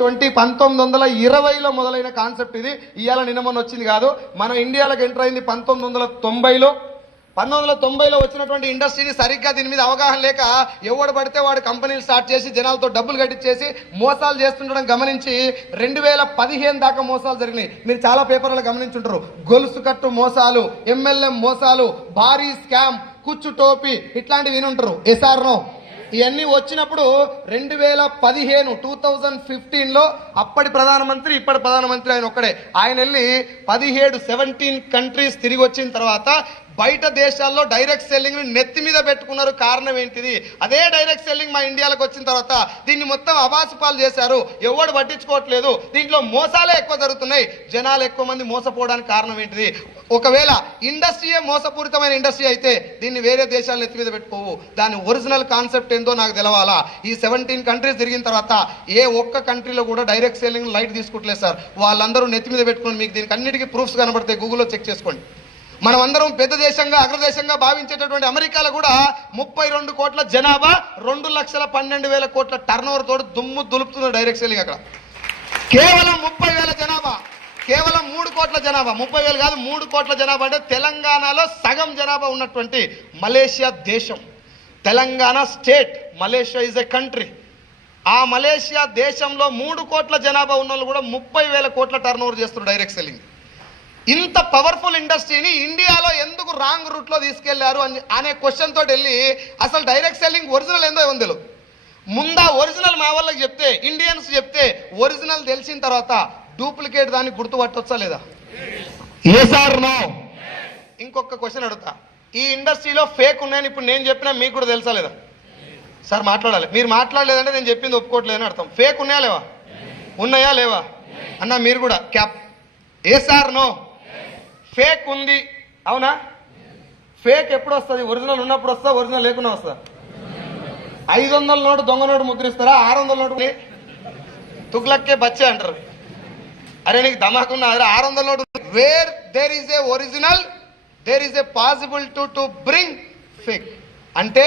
Twenty పంతొమ్మిది వందల ఇరవైలో మొదలైన కాన్సెప్ట్ ఇది. ఇవాళ నిన్న మొన్న వచ్చింది కాదు. మనం ఇండియాలోకి ఎంటర్ అయింది పంతొమ్మిది వందల తొంభైలో. పంతొమ్మిది వందల తొంభైలో వచ్చినటువంటి ఇండస్ట్రీని సరిగ్గా దీని మీద అవగాహన లేక ఎవడు పడితే వాడు కంపెనీలు స్టార్ట్ చేసి జనాలతో డబ్బులు కట్టించేసి మోసాలు చేస్తుండడం గమనించి రెండు వేల పదిహేను దాకా మోసాలు జరిగినాయి. మీరు చాలా పేపర్లు గమనించుంటారు. గొలుసు కట్టు మోసాలు ఎంఎల్ఎం మోసాలు భారీ స్కామ్ కుచ్చు టోపీ ఇట్లాంటివి వినుంటారు. ఎస్ఆర్నో ఇవన్నీ వచ్చినప్పుడు రెండు వేల పదిహేను టూ థౌజండ్ ఫిఫ్టీన్లో అప్పటి ప్రధానమంత్రి ఇప్పటి ప్రధానమంత్రి ఆయన ఒక్కడే. ఆయన వెళ్ళి పదిహేడు సెవెంటీన్ కంట్రీస్ తిరిగి వచ్చిన తర్వాత బయట దేశాల్లో డైరెక్ట్ సెల్లింగ్ నెత్తి మీద పెట్టుకున్నారు కారణం ఏంటిది? అదే డైరెక్ట్ సెల్లింగ్ మా ఇండియాలోకి వచ్చిన తర్వాత దీన్ని మొత్తం అవాసుపాలు చేశారు. ఎవడు పట్టించుకోవట్లేదు. దీంట్లో మోసాలే ఎక్కువ జరుగుతున్నాయి. జనాలు ఎక్కువ మంది మోసపోవడానికి కారణం ఏంటిది? ఒకవేళ ఇండస్ట్రీయే మోసపూరితమైన ఇండస్ట్రీ అయితే దీన్ని వేరే దేశాలు నెత్తి మీద పెట్టుకోవు. దాని ఒరిజినల్ కాన్సెప్ట్ ఏందో నాకు తెలవాలా. ఈ సెవెంటీన్ కంట్రీస్ తిరిగిన తర్వాత ఏ ఒక్క కంట్రీలో కూడా డైరెక్ట్ సెల్లింగ్ లైట్ తీసుకుంటలేదు సార్ వాళ్ళందరూ నెత్తి మీద పెట్టుకుని మీకు దీనికి అన్నిటికీ ప్రూఫ్స్ కనబడతాయి. గూగుల్లో చెక్ చేసుకోండి. మనం అందరం పెద్ద దేశంగా అగ్రదేశంగా భావించేటటువంటి అమెరికాలో కూడా ముప్పై రెండు కోట్ల జనాభా రెండు లక్షల పన్నెండు వేల కోట్ల టర్న్ ఓవర్ తోటి దుమ్ము దులుపుతుంది డైరెక్ట్ సెల్లింగ్ అక్కడ. కేవలం ముప్పై వేల జనాభా కేవలం మూడు కోట్ల జనాభా ముప్పై వేలు కాదు మూడు కోట్ల జనాభా అంటే తెలంగాణలో సగం జనాభా ఉన్నటువంటి మలేషియా దేశం. Telangana state Malaysia is a country ఆ మలేషియా దేశంలో మూడు కోట్ల జనాభా ఉన్న వాళ్ళు కూడా ముప్పై వేల కోట్ల టర్న్ ఓవర్ చేస్తున్నారు డైరెక్ట్ సెల్లింగ్ ఇంత పవర్ఫుల్ ఇండస్ట్రీని ఇండియాలో ఎందుకు రాంగ్ రూట్లో తీసుకెళ్ళారు అని అనే క్వశ్చన్ తోటి వెళ్ళి అసలు డైరెక్ట్ సెల్లింగ్ ఒరిజినల్ ఏందో ఉంది ముందా ఒరిజినల్ మా వాళ్ళకి చెప్తే ఇండియన్స్ చెప్తే ఒరిజినల్ తెలిసిన తర్వాత డూప్లికేట్ దాన్ని గుర్తుపట్టొచ్చా లేదా? ఏ సార్ నో ఇంకొక క్వశ్చన్ అడుగుతా. ఈ ఇండస్ట్రీలో ఫేక్ ఉన్నాయని ఇప్పుడు నేను చెప్పినా మీకు కూడా తెలుసా లేదా? సార్ మాట్లాడాలి. మీరు మాట్లాడలేదంటే నేను చెప్పింది ఒప్పుకోవట్లేదని అర్థం. ఫేక్ ఉన్నాయా లేవా? ఉన్నాయా లేవా? అన్న మీరు కూడా. క్యాప్ ఏ సార్ నో ఫేక్ ఉంది. అవునా? ఫేక్ ఎప్పుడు వస్తుంది ఒరిజినల్ ఉన్నప్పుడు వస్తా ఒరిజినల్ లేకుండా వస్తా ఐదు వందల నోటు దొంగ నోటు ముద్రిస్తారా? ఆరు వందల నోటు తుగ్లక్కే బచ్చే అంటారు. అరే నీకు ధమాకున్నా అదే ఆరు వందల note where there is a original there is a possible to to bring fake. అంటే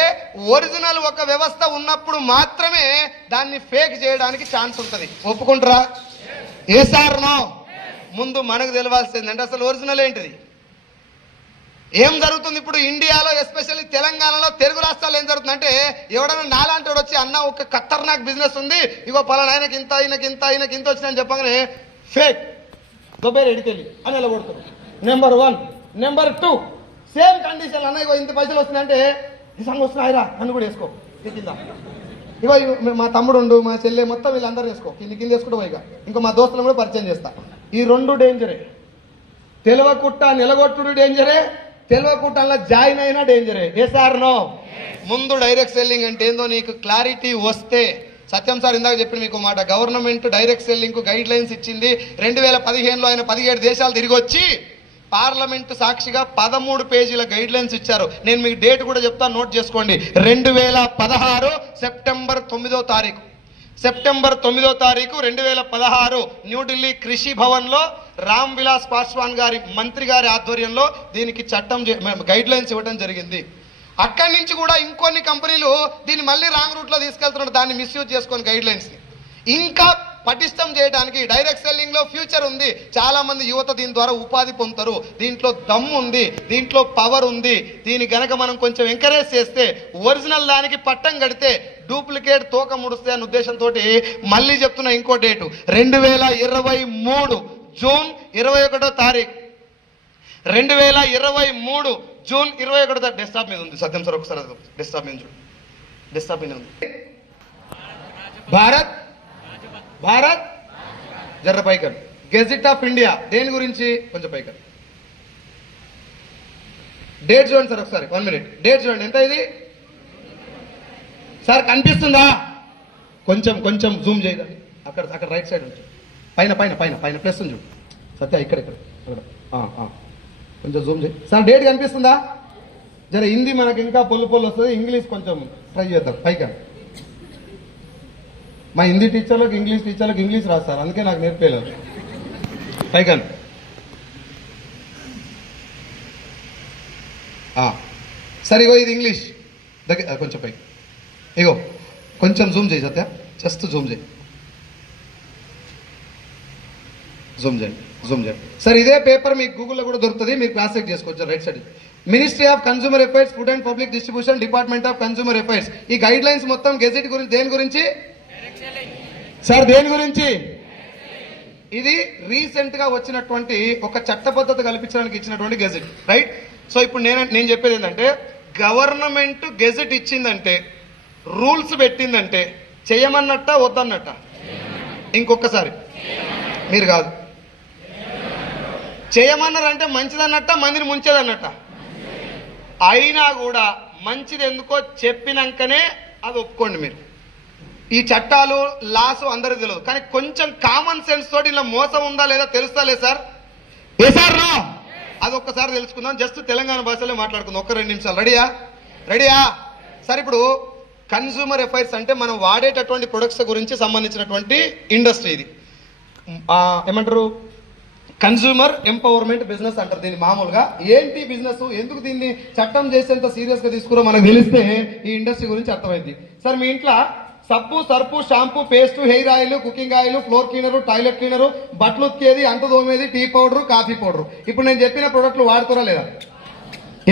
ఒరిజినల్ ఒక వ్యవస్థ ఉన్నప్పుడు మాత్రమే దాన్ని ఫేక్ చేయడానికి ఛాన్స్ ఉంటుంది. ఒప్పుకుంటారా? ఏ సార్ నో. ముందు మనకు తెలియాల్సింది అంటే అసలు ఒరిజినల్ ఏంటిది? ఏం జరుగుతుంది ఇప్పుడు ఇండియాలో ఎస్పెషల్లీ తెలంగాణలో తెలుగు రాష్ట్రాల్లో ఏం జరుగుతుంది అంటే ఎవడైనా నాలాంటి వచ్చి అన్న ఒక ఖతర్నాక్ బిజినెస్ ఉంది ఇగో పలానా ఆయనకి ఇంత ఆయనకి ఇంత ఆయనకి ఇంత వచ్చిందని చెప్పగానే ఫేక్ దొబ్బేరు ఎడికెళ్ళి అని నిలబడుతుంది number one number two same condition అన్న ఇగో ఇంత పైసలు వస్తుందంటే ఈ సంగ వస్తున్నాయిరా అని కూడా వేసుకో కింద. ఇగో ఇగో మా తమ్ముడు మా చెల్లె మొత్తం వీళ్ళందరూ వేసుకో కింద కింద వేసుకుంటాం ఇక ఇంకా మా దోస్తులను కూడా పరిచయం చేస్తా. ఈ రెండు డేంజరే తెలవకుట్ట నిలగొట్టుడు డేంజరే తెలవకుట్టంలో జాయిన్ అయినా డేంజరే ఏ. Sir no? ముందు డైరెక్ట్ సెల్లింగ్ అంటే ఏందో నీకు క్లారిటీ వస్తే సత్యం సార్ ఇందాక చెప్పిన మీకు మాట government direct selling guidelines ఇచ్చింది రెండు వేల పదిహేనులో ఆయన పదిహేడు దేశాలు తిరిగి వచ్చి పార్లమెంట్ సాక్షిగా పదమూడు పేజీల గైడ్ లైన్స్ ఇచ్చారు. నేను మీకు డేట్ కూడా చెప్తాను నోట్ చేసుకోండి. రెండు వేల పదహారు సెప్టెంబర్ తొమ్మిదో తారీఖు. సెప్టెంబర్ తొమ్మిదో తారీఖు రెండు వేల పదహారు న్యూఢిల్లీ కృషి భవన్లో రామ్ విలాస్ పాస్వాన్ గారి మంత్రి గారి ఆధ్వర్యంలో దీనికి చట్టం గైడ్ లైన్స్ ఇవ్వడం జరిగింది. అక్కడి నుంచి కూడా ఇంకొన్ని కంపెనీలు దీన్ని మళ్ళీ రాంగ్ రూట్లో తీసుకెళ్తున్నారు దాన్ని మిస్యూజ్ చేసుకొని గైడ్ లైన్స్ని ఇంకా పటిష్టం చేయడానికి డైరెక్ట్ సెల్లింగ్లో ఫ్యూచర్ ఉంది. చాలామంది యువత దీని ద్వారా ఉపాధి పొందుతారు. దీంట్లో దమ్ము ఉంది దీంట్లో పవర్ ఉంది. దీని గనక మనం కొంచెం ఎంకరేజ్ చేస్తే ఒరిజినల్ దానికి పట్టం కడితే డూప్లికేట్ తోక ముడిస్తే అనే ఉద్దేశంతో మళ్ళీ చెప్తున్నా ఇంకో డేటు రెండు వేల ఇరవై మూడు జూన్ ఇరవై ఒకటో తారీఖు. రెండు వేల ఇరవై మూడు జూన్ ఇరవై ఒకటో డెస్క్టాప్ మీద ఉంది. సత్యం సార్ ఒకసారి అది డెస్క్టాప్ మీద చూడు. డెస్క్టాప్ మీద ఉంది. భారత్. భారత్. జర్ర పైకర్ గెజిట్ ఆఫ్ ఇండియా దేని గురించి? కొంచెం పైకర్ డేట్ చూడండి సార్ ఒకసారి. వన్ మినిట్ డేట్ చూడండి. ఎంత ఇది? సార్ కనిపిస్తుందా? కొంచెం కొంచెం జూమ్ చేయదండి అక్కడ అక్కడ రైట్ సైడ్ నుంచి పైన పైన పైన పైన ప్లస్ ఉంది చూడు. సత్య ఇక్కడ ఇక్కడ అక్కడ. కొంచెం జూమ్ చేయి. సార్ డేట్ కనిపిస్తుందా? జర హిందీ మనకి ఇంకా పొల్లు పొల్లు వస్తుంది. ఇంగ్లీష్ కొంచెం ట్రై చేద్దాం. పైగా మా హిందీ టీచర్లకు ఇంగ్లీష్ టీచర్లకు ఇంగ్లీష్ రాదు సార్. అందుకే నాకు నేర్పేయలేదు. పైగా సరే ఇది ఇంగ్లీష్ దగ్గర కొంచెం పైకి. ఇగో కొంచెం జూమ్ చేయి సత్య. జస్ట్ జూమ్ చేయి. జూమ్ చేయండి జూమ్ చేయండి సార్ ఇదే పేపర్ మీకు గూగుల్లో కూడా దొరుకుతుంది. మీరు క్లాస్ చెక్ చేసుకోవచ్చు right side ministry of consumer affairs food and public distribution department of consumer affairs ఈ గైడ్ లైన్స్ మొత్తం గెజెట్ గురించి దేని గురించి? సార్ దేని గురించి? ఇది రీసెంట్గా వచ్చినటువంటి ఒక చట్టబద్ధత కల్పించడానికి ఇచ్చినటువంటి గెజెట్ రైట్ సో ఇప్పుడు నేను నేను చెప్పేది ఏంటంటే గవర్నమెంట్ గెజెట్ ఇచ్చిందంటే రూల్స్ పెట్టిందంటే చేయమన్నట్ట వద్దన్నట్ట? ఇంకొకసారి మీరు కాదు. చేయమన్నారంటే మంచిదన్నట్ట మందిని ముంచేదన్నట్ట? అయినా కూడా మంచిది ఎందుకో చెప్పినాకనే అది ఒప్పుకోండి మీరు. ఈ చట్టాలు లాస్ అందరికి తెలియదు కానీ కొంచెం కామన్ సెన్స్ తోటి ఇలా మోసం ఉందా లేదా తెలుస్తా లేదు సార్? ఏ సార్ రా? అది ఒక్కసారి తెలుసుకుందాం. జస్ట్ తెలంగాణ భాషలో మాట్లాడుకుందాం. ఒక్క రెండు నిమిషాలు. రెడీయా? రెడీయా? సార్ ఇప్పుడు కన్జ్యూమర్ ఎఫైర్స్ అంటే మనం వాడేటటువంటి ప్రొడక్ట్స్ గురించి సంబంధించినటువంటి ఇండస్ట్రీ ఇది. ఏమంటారు? కన్స్యూమర్ ఎంపవర్మెంట్ బిజినెస్ అంటారు దీన్ని మామూలుగా. ఏంటి బిజినెస్ ఎందుకు దీన్ని చట్టం చేసేంత సీరియస్గా తీసుకురో మనకు తెలిస్తే ఈ ఇండస్ట్రీ గురించి అర్థమైంది. సార్ మీ ఇంట్లో సబ్బు సర్పు shampoo paste hair oil cooking oil floor cleaner toilet cleaner బట్టలు ఉతికేది అంత దోమేది టీ పౌడర్ కాఫీ పౌడర్. ఇప్పుడు నేను చెప్పిన ప్రొడక్ట్లు వాడుతారా లేదా?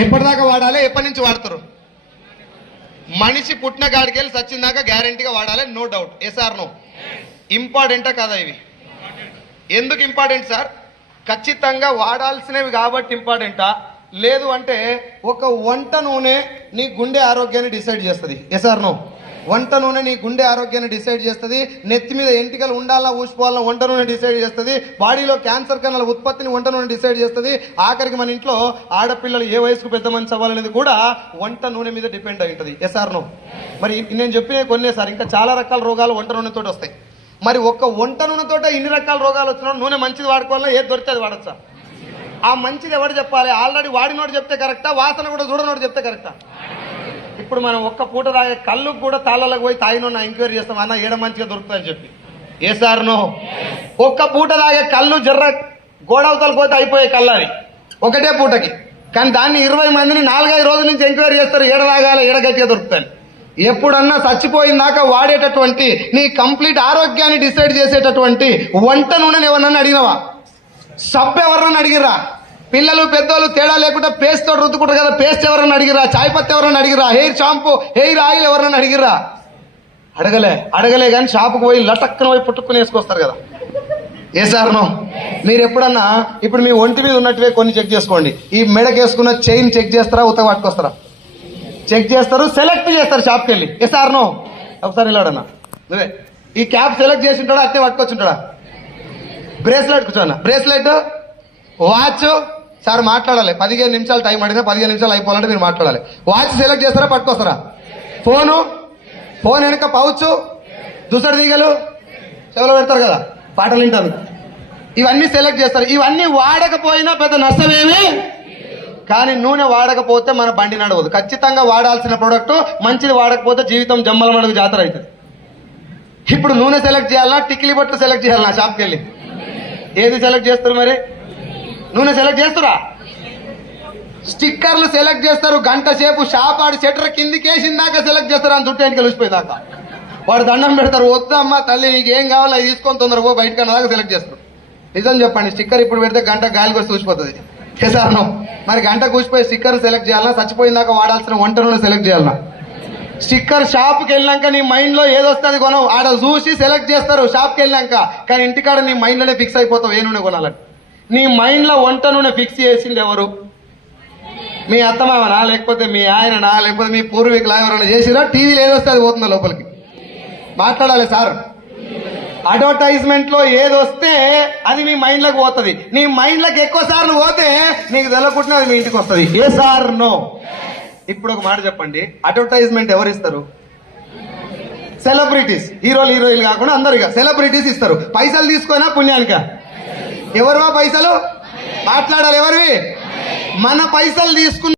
ఎప్పటిదాకా వాడాలి? ఎప్పటి నుంచి వాడతారు? మనిషి పుట్టిన గాడికెళ్ళి వెళ్ళి దాకా గ్యారంటీగా వాడాలి నో డౌట్ ఎస్ఆర్ నో ఇంపార్టెంటా కదా ఇవి. ఎందుకు ఇంపార్టెంట్ సార్ ఖచ్చితంగా వాడాల్సినవి కాబట్టి ఇంపార్టెంటా లేదు అంటే ఒక వంట నూనె నీ గుండె ఆరోగ్యాన్ని డిసైడ్ చేస్తుంది. ఎస్ఆర్ నో వంట నూనె నీ గుండె ఆరోగ్యాన్ని డిసైడ్ చేస్తుంది నెత్తి మీద ఎంటికలు ఉండాలా ఊసిపోవాలా వంట నూనె డిసైడ్ చేస్తుంది బాడీలో క్యాన్సర్ కణాల ఉత్పత్తిని వంట నూనె డిసైడ్ చేస్తుంది. ఆఖరికి మన ఇంట్లో ఆడపిల్లలు ఏ వయసుకు పెద్ద మనిషి అవ్వాలనేది కూడా వంట నూనె మీద డిపెండ్ అయి ఉంటుంది. ఎస్ఆర్ నో మరి నేను చెప్పిన కొన్నే సార్ ఇంకా చాలా రకాల రోగాలు వంట నూనెతో వస్తాయి. మరి ఒక్క వంట నూనెతోట ఇన్ని రకాల రోగాలు వచ్చినా నూనె మంచిది వాడుకోవాలన్నా ఏది దొరికితే అది వాడచ్చా? ఆ మంచిది ఎవరు చెప్పాలి? ఆల్రెడీ వాడినోడు చెప్తే కరెక్టా? వాసన కూడా చూడనోడు చెప్తే కరెక్టా? ఇప్పుడు మనం ఒక్క పూట తాగే కళ్ళు కూడా తాళ్ళకు పోయి తాగినో ఎంక్వైరీ చేస్తాం అన్న ఏడ మంచిగా దొరుకుతుందని చెప్పి. ఏ సార్ నో. ఒక్క పూట తాగే కళ్ళు జర్ర గోడవతలు పోతే అయిపోయే కళ్ళు అది ఒకటే పూటకి. కానీ దాన్ని ఇరవై మందిని నాలుగైదు రోజుల నుంచి ఎంక్వైరీ చేస్తారు ఏడ తాగాలి ఏడ గట్టిగా దొరుకుతాను ఎప్పుడన్నా చచ్చిపోయిందాక వాడేటటువంటి నీ కంప్లీట్ ఆరోగ్యాన్ని డిసైడ్ చేసేటటువంటి వంట నూనెని ఎవరన్నా అడిగినవా? సబ్బు ఎవరన్నా అడిగిరా పిల్లలు పెద్దోళ్ళు తేడా లేకుండా పేస్ట్ తోటి రుద్దుకుంటారు కదా. పేస్ట్ ఎవరైనా అడిగిరా చాయ్ పత్తి ఎవరైనా అడిగిరా హెయిర్ షాంపూ హెయిర్ ఆయిల్ ఎవరైనా అడిగిరా అడగలే అడగలే కానీ షాపుకు పోయి లటక్కన పోయి పుట్టుకుని వేసుకొస్తారు కదా. ఏ సార్ మీరు ఎప్పుడన్నా ఇప్పుడు మీ ఒంటి మీద ఉన్నట్టువే కొన్ని చెక్ చేసుకోండి. ఈ మెడకేసుకున్న చైన్ చెక్ చేస్తారా ఉతక పట్టుకొస్తారా? చెక్ చేస్తారు సెలెక్ట్ చేస్తారు షాప్కి వెళ్ళి ఏ సార్ ఒకసారి వెళ్ళాడన్నా. నువ్వే. ఈ క్యాప్ సెలెక్ట్ చేసి ఉంటాడా అట్టే పట్టుకొచ్చుంటాడా బ్రేస్లెట్ కూర్చోన్నా బ్రేస్లెట్ వాచ్ సార్ మాట్లాడాలి. పదిహేను నిమిషాలు టైం అడిగినా పదిహేను నిమిషాలు అయిపోవాలంటే మీరు మాట్లాడాలి. వాచ్ సెలెక్ట్ చేస్తారా? పట్టుకొస్తారా? ఫోను? ఫోన్ వెనుక పౌచు? దుసడి తీగలు? చెవులో పెడతారు కదా? పాటలు వింటారు. ఇవన్నీ సెలెక్ట్ చేస్తారు. ఇవన్నీ వాడకపోయినా పెద్ద నష్టమేమి కానీ నూనె వాడకపోతే మన బండి నడవదు. ఖచ్చితంగా వాడాల్సిన ప్రోడక్ట్ మంచిది వాడకపోతే జీవితం జమ్మల మడుగు జాతర అవుతుంది. ఇప్పుడు నూనె సెలెక్ట్ చేయాలన్నా టిక్లీ బొట్టు సెలెక్ట్ చేయాలన్నా షాప్కి వెళ్ళి. ఏది సెలెక్ట్ చేస్తారు మరి? నూనె సెలెక్ట్ చేస్తురా? స్టిక్కర్లు సెలెక్ట్ చేస్తారు గంట సేపు షాప్ ఆడి షట్టర్ కిందికి వేసిందాక సెలెక్ట్ చేస్తారు అని చుట్టూ వెనక కలిసిపోయేదాకా వాడు దండం పెడతారు వద్దమ్మా తల్లి నీకు ఏం కావాలో అది తీసుకొని తొందరగా పో బయటకు అన్నదాకా సెలెక్ట్ చేస్తారు. నిజం చెప్పండి స్టిక్కర్ ఇప్పుడు పెడితే గంట గాలికి వచ్చి చూసిపోతుంది చేశాను మరి గంట కూసిపోయి స్టిక్కర్ సెలెక్ట్ చేయాలన్నా చచ్చిపోయిందాక వాడాల్సిన వంట నూనె సెలెక్ట్ చేయాలన్నా స్టిక్కర్ షాప్కి వెళ్ళినాక నీ మైండ్లో ఏదొస్తుంది కొనవు. ఆడ చూసి సెలెక్ట్ చేస్తారు షాప్కి వెళ్ళినాక. కానీ ఇంటికాడ నీ మైండ్లోనే ఫిక్స్ అయిపోతావు ఏ నూనె కొనాలని. నీ మైండ్లో వంట నూనె ఫిక్స్ చేసింది ఎవరు? మీ అత్తమామనా? లేకపోతే మీ ఆయననా? లేకపోతే మీ పూర్వీకులా ఎవరైనా చేసిరా? టీవీలు ఏదో వస్తే అది పోతుందా లోపలికి? మాట్లాడాలి సార్. అడ్వర్టైజ్మెంట్లో ఏది వస్తే అది మీ మైండ్లోకి పోతుంది. నీ మైండ్లోకి ఎక్కువ సార్లు పోతే నీకు తెలకుండా అది మీ ఇంటికి వస్తుంది. ఏ సార్ నో. ఇప్పుడు ఒక మాట చెప్పండి. అడ్వర్టైజ్మెంట్ ఎవరు ఇస్తారు? సెలబ్రిటీస్. హీరోలు హీరోయిన్లు కాకుండా అందరు ఇక సెలబ్రిటీస్ ఇస్తారు. పైసలు తీసుకోనా పుణ్యానిక. ఎవరివా పైసలు? మాట్లాడాలి ఎవరివి? మన పైసలు తీసుకున్న